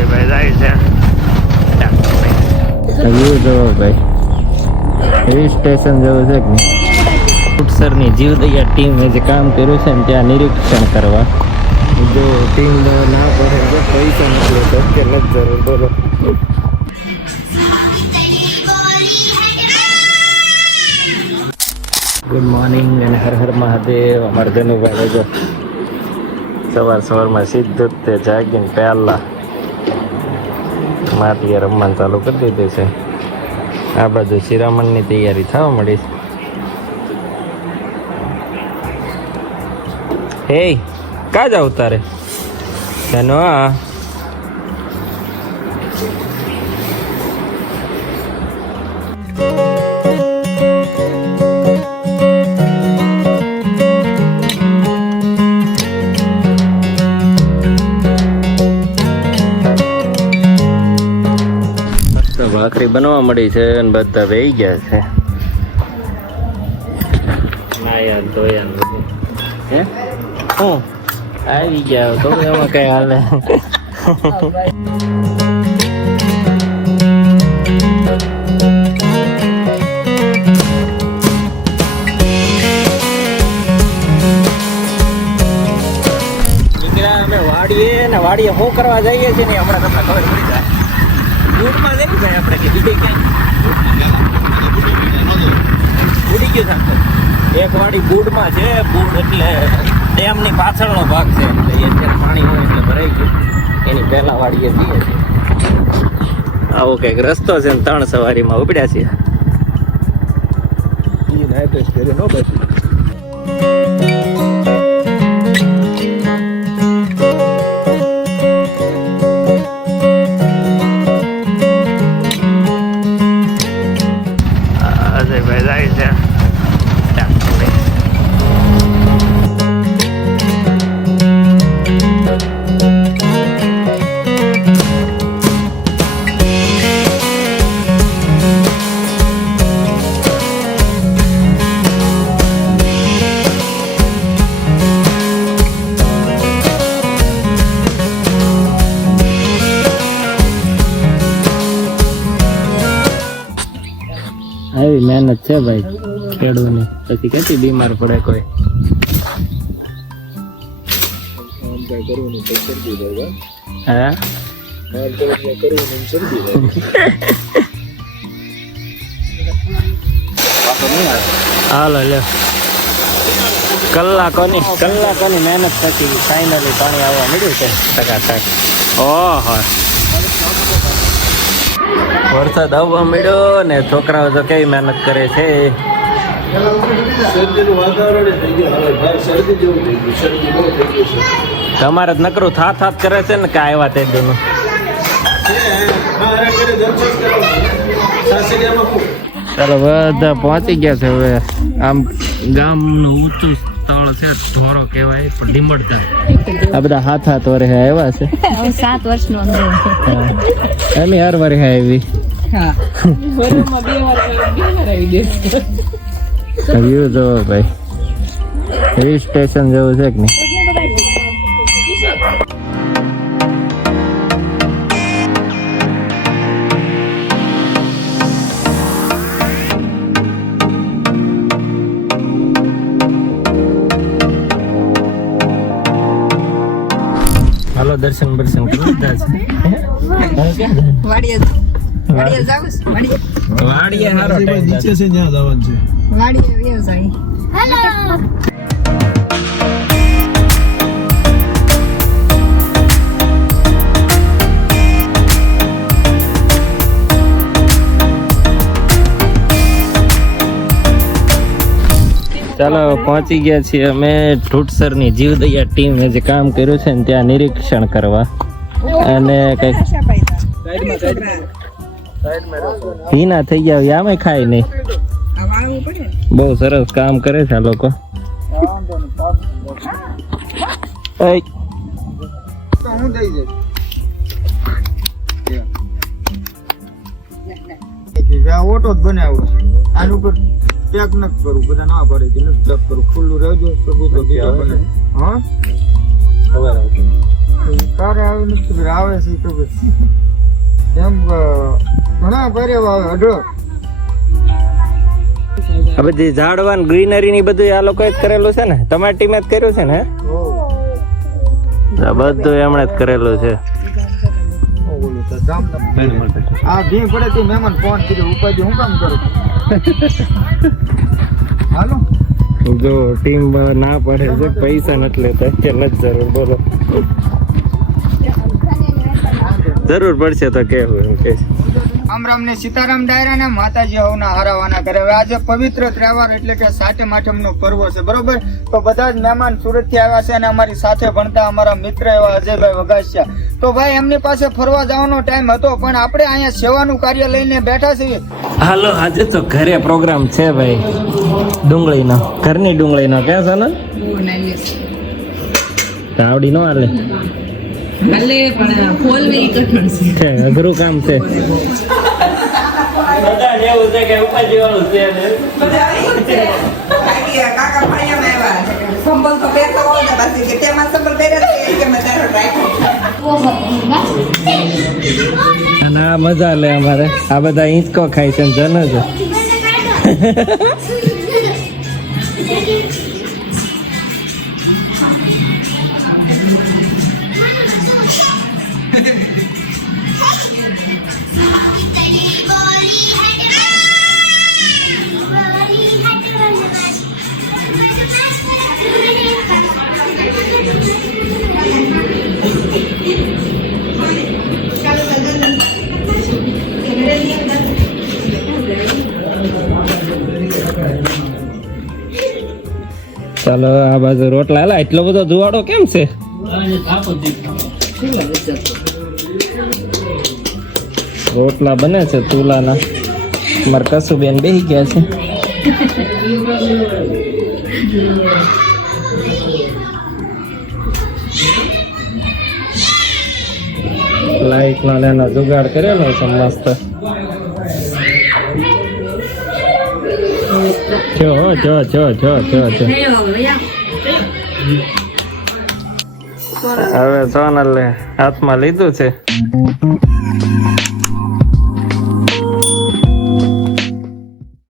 અજયભાઈ જાય છે વ્યૂ જોવો ભાઈ, હિલ સ્ટેશન જેવું છે કે નહીં. ફૂટસરની જીવદયા ટીમે જે કામ કર્યું છે ને ત્યાં નિરીક્ષણ કરવા. જો ટીમ ના પડે તો પૈસા નીકળે તો કે નથી જરૂર બોલો. ગુડ મોર્નિંગ અને હર હર મહાદેવ. અમારા ધનુભાઈ જો સવારમાં સીધું તે જાગીને પહેલા માટીએ રમવાનું ચાલુ કરી દીધું છે. આ બાજુ શિરામણની તૈયારી થવા મળી. હે કા જાવ તારે ધનો? ભાખરી બનવા મળી છે અને બધા વહી ગયા છે. નાયા ધોયા બધું હે હું આવી ગયા તો એમાં કઈ હાલે. અમે વાડીએ શું કરવા જઈએ છીએ ને હમણાં તમને ખબર પડી જાય. બૂટમાં જઈ જાય આપણે કે બીજે ક્યાંય ઉડી ગયું સાહેબ. એક વાડી બૂટમાં છે. બૂટ એટલે ડેમની પાછળનો ભાગ છે. એટલે અત્યારે પાણી હોય એટલે ભરાઈ ગયું. એની પહેલા વાડીએ જઈએ છીએ. આવો કંઈક રસ્તો છે ને 3 સવારીમાં ઉપડ્યા છીએ. અજયભાઈ જાય છે આવી મહેનત છે ભાઈ ખેડૂતની. પછી કેટલી બીમાર પડે કોઈ. હા હાલો લે કલાકોની મહેનત પછી ફાઇનલી પાણી આવવા મળ્યું છે ટકાટક. ઓહો વરસાદ આવવા મળ્યો ને છોકરાઓ તો કેવી મહેનત કરે છે. તમારે નકરું થાત કરે છે ને કે આવ્યા તે દોનું. ચાલો બધા પહોંચી ગયા છે. હવે આમ ગામનું ઊંચું સ્થળ છે. ઢોરો કહેવાય પણ લીમડતા. આ બધા હાથ વરે આવ્યા છે. 7 વર્ષનો અમે હર વરે આવી. વ્યૂ જોવો ભાઈ, હિલ સ્ટેશન જેવું છે કે નહીં. હાલો દર્શન કરી લીધા છે. વાડીએ જાવ વાડીએ હારો ટાઈમ નીચે છે જ્યાં જવાનું છે. વાડીએ વ્યવ જાય. હેલો ચાલો પહોંચી ગયા છીએ અમે ઢૂંઢસરની જીવદયા ટીમે જે કામ કર્યું છે ને ત્યાં નિરીક્ષણ કરવા. અને કઈક ભીના થઈ ગયા આમે ખાય નહીં. બહુ સરસ કામ કરે છે આ લોકો. ઓટો જ બનાવ્યો આનું ઉપર પેક ન કરું. બધા ના પડે કે નથી પેક કરું. ખુલ્લું રહેજો સબૂતો બને. હા કારે આવે નથી ખબર, આવે છે ખબર. એમ ઘણા કર્યા આવે અઢળક. આ બધી ઝાડવાન ગ્રીનરી ની બધું આ લોકોએ જ કરેલું છે ને, તમારી ટીમે જ કર્યું છે ને? આ બધું એમણે જ કરેલું છે. આ ભી પડે તે મહેમાન ફોન કર્યો ઉપાડી હું કામ કરું. હાલો જો ટીમ ના પડે છે, પૈસા નથી લેતા કે નથી જરૂર, બોલો. જરૂર પડશે તો કેવું એમ કે. રામ રામ ને સીતારામ ડાયરા ને માતાજી હવના હારાવાના કરે. હવે આજે પવિત્ર તહેવાર એટલે કે સાતમ આઠમ નો પર્વ છે, બરોબર? તો બધા જ મહેમાન સુરત થી આવ્યા છે અને અમારી સાથે ભણતા અમારા મિત્ર એવા અજયભાઈ વઘાસિયા. તો ભાઈ એમની પાસે ફરવા જવાનો ટાઈમ હતો, પણ આપણે અહીંયા સેવાનું કાર્ય લઈને બેઠા છીએ. હાલો, આજે તો ઘરે પ્રોગ્રામ છે ભાઈ, ડુંગળીનો, ઘરની ડુંગળીનો. ક્યાં છે ને આવડી નો હાલે, ભલે પણ ફોલવી કઠણ છે, અઘરું કામ છે. અને આ મજા લે અમારે, આ બધા ઈંચકો ખાય છે, જન જ. ચાલો આ બાજુ રોટલા. હાલા, એટલો બધો ધુવાડો કેમ છે? રોટલા બને છે ચૂલાના. મારા કસુબેન બેસી ગયા છે. લાઈટ નો એનો જુગાડ કરેલો છે મસ્ત. હવે સોનલ હાથમાં લીધું છે.